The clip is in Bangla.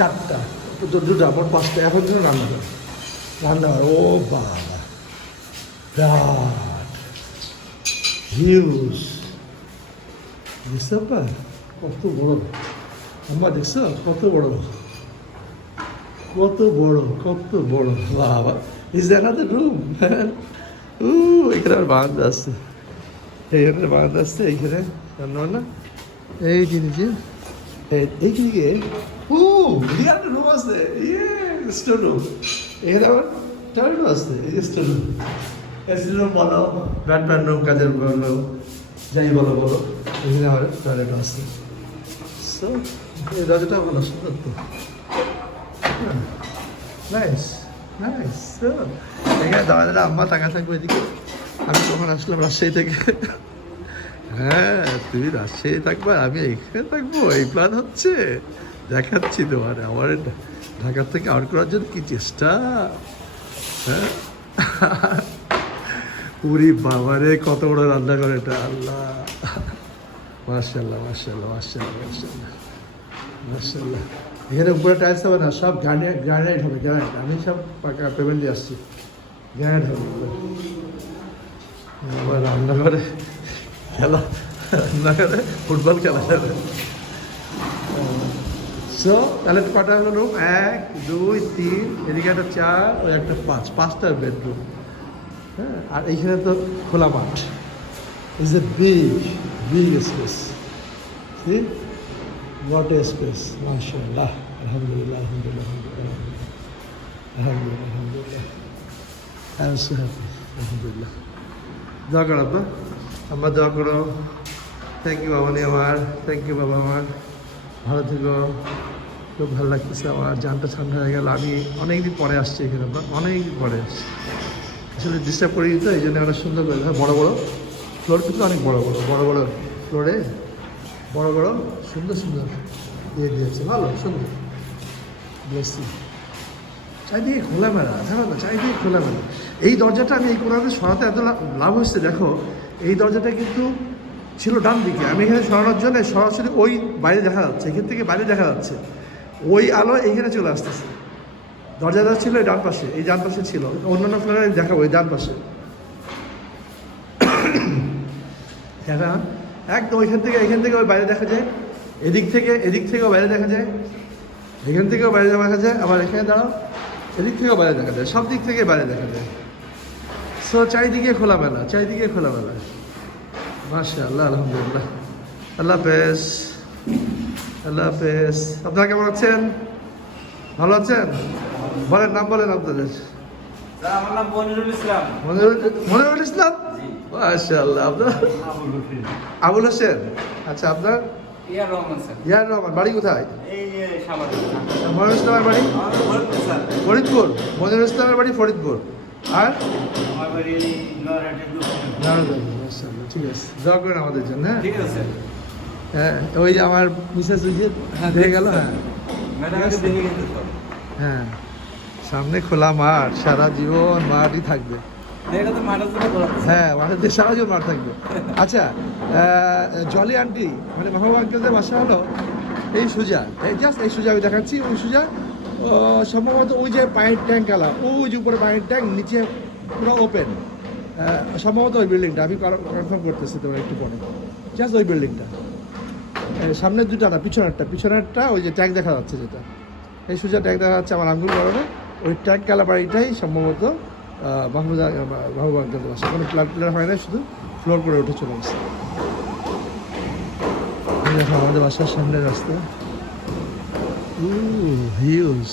4টা, দুটা, মোট 5টা। এখন জন্য রান্নাঘর। ও বাবা, বিরাট হিউজ, দেখছো আপা কত বড়? আম্মা দেখছো কত বড়, কত বড়, কত বড়! বাবা, ইজ দ্যাট আদার রুম? এখানে আমার বারান্দা আসছে, এইখানে বারান্দা আসছে, এইখানে রান্না না, এই জিনিসে এইদিকে বিরাট রুম আছে, স্টোর রুম। এখানে আবার টয়লেটও আসছে, এই যে স্টোর রুম, এসি রুম বলো, ব্যাটম্যান রুম, কাজের বলো, যাই বলো বলো, এখানে আবার টয়লেটও আসছে। সো এই দরজাটা ভালো, সুন্দর তো, নাইস নাইস। এখানে দাদা আম্মা টাকা থাকবে এদিকে। আমি তখন আসলাম রাজশাহী থেকে। হ্যাঁ, তুমি রাজশাহী থাকবা, আমি এখানে থাকবো, এই প্ল্যান হচ্ছে। দেখাচ্ছি তোমার আমার ঢাকার থেকে আউট করার জন্য কি চেষ্টা। হ্যাঁ, পুরি বাবারে কত বড় রান্না করে এটা, আল্লাহ! মার্শাল্লাহ মার্শাল্লাহ মার্শাল্লাহ মার্শাল্লাহ মার্শাল্লাহ। এখানে উপরে টাইলস হবে না, সব গ্রানাইট হবে, গ্রানাইট। আমি সব পাকা পেমেন্ট দিয়ে আসছি, গ্রানাইট হবে। আবার রান্নাঘরে খেলা, রান্নাঘরে ফুটবল খেলা যাবে। সো তাহলে কটা হলো রুম? 1 2 3, এদিকে একটা 4, ওই একটা 5টা বেডরুম। হ্যাঁ, আর এইখানে তো খোলা মাঠ। Is a big space. See? What a space, mashallah, alhamdulillah, alhamdulillah, alhamdulillah, alhamdulillah, alhamdulillah. I am so happy, alhamdulillah. দোয়া করো আব্বা, আম্মা দোয়া করো। থ্যাংক ইউ বাবানি আমার, থ্যাংক ইউ বাবা আমার, ভালো থেকো। খুব ভালো লাগতেছে আমার, জানটা ঠান্ডা হয়ে গেল। আমি অনেকদিন পরে আসছি এখানে, আব্বা অনেকদিন পরে আসছি। আসলে ডিস্টার্ব করি তো, এই জন্য অনেক সুন্দর করে বড় বড় ফ্লোর, কিন্তু অনেক বড় বড় ফ্লোরে বড় বড় সুন্দর সুন্দর দিয়ে দিয়েছে, ভালো সুন্দর। ব্লেসিং। চারিদিকে খোলামেলা, জানো না, চারিদিকে খোলামেলা। এই দরজাটা আমি এই কোণাতে সরাতে এত লাভ হচ্ছে। দেখো, এই দরজাটা কিন্তু ছিল ডান দিকে, আমি এখানে সরানোর জন্য সরাসরি ওই বাইরে দেখা যাচ্ছে, এখান থেকে বাইরে দেখা যাচ্ছে, ওই আলো এইখানে চলে আসতেছে। দরজাটা ছিল এই ডান পাশে, এই ডান পাশে ছিল, অন্যান্য ফ্লোরে দেখাবো এই ডান পাশে। হ্যাঁ, একদম এখান থেকে ওই বাইরে দেখা যায়, এদিক থেকেও বাইরে দেখা যায়, এখান থেকেও বাইরে দেখা যায়, আবার এখানে দাঁড়াও, এদিক থেকেও বাইরে দেখা যায়, সব দিক থেকে বাইরে দেখা যায়। সো চারিদিকে খোলামেলা, চারিদিকে খোলামেলা। মাশাআল্লাহ, আলহামদুলিল্লাহ। আল্লাহ হাফেজ, আল্লাহ হাফেজ। আপনারা কেমন আছেন? ভালো আছেন? বলেন, নাম বলেন আপনাদের। আমার নাম মনিরুল ইসলাম। মনিরুল ইসলাম, মাশাআল্লাহ। আপনার? আবুল হোসেন। আচ্ছা, আপনার? ইয়ার রহমান। বাড়ি কোথায়? মনিরুল ইসলামের বাড়ি ফরিদপুর। মনিরুল ইসলামের বাড়ি ফরিদপুর। আর ঠিক আছে, দোয়া করেন আমাদের জন্য। হ্যাঁ, ঠিক আছে। হ্যাঁ, ওই যে আমার মিসেস হয়ে গেল। হ্যাঁ হ্যাঁ, সামনে খোলা মাঠ, সারা জীবন মাঠই থাকবে। হ্যাঁ, মাঠে সারা জীবন মাঠ থাকবে। আচ্ছা, জলি আন্টি মানে মাহবুব আঙ্কেলদের বাসা হলো এই সুজা, এই জাস্ট এই সুজা আমি দেখাচ্ছি। ওই সুজা সম্ভবত ওই যে পানির ট্যাঙ্ক আলা, ওই যে উপরে পানির ট্যাঙ্ক, নিচে পুরো ওপেন, সম্ভবত ওই বিল্ডিংটা। আমি কনফার্ম করতেছি তোমার একটু পরে। জাস্ট ওই বিল্ডিংটা, সামনের দুটা না, পিছনেরটা ওই যে ট্যাঙ্ক দেখা যাচ্ছে, যেটা এই সুজা ট্যাঙ্ক দেখা যাচ্ছে আমার আঙ্গুল বড়, ওই ট্যাঙ্ক কালা বাড়িটাই সম্ভবত মাহবুব আঙ্কেলদের বাসা। কোনো প্লার হয় না, শুধু ফ্লোর করে উঠে চলে গেছে। দেখো আমাদের বাসার সামনের রাস্তা, হিউজ।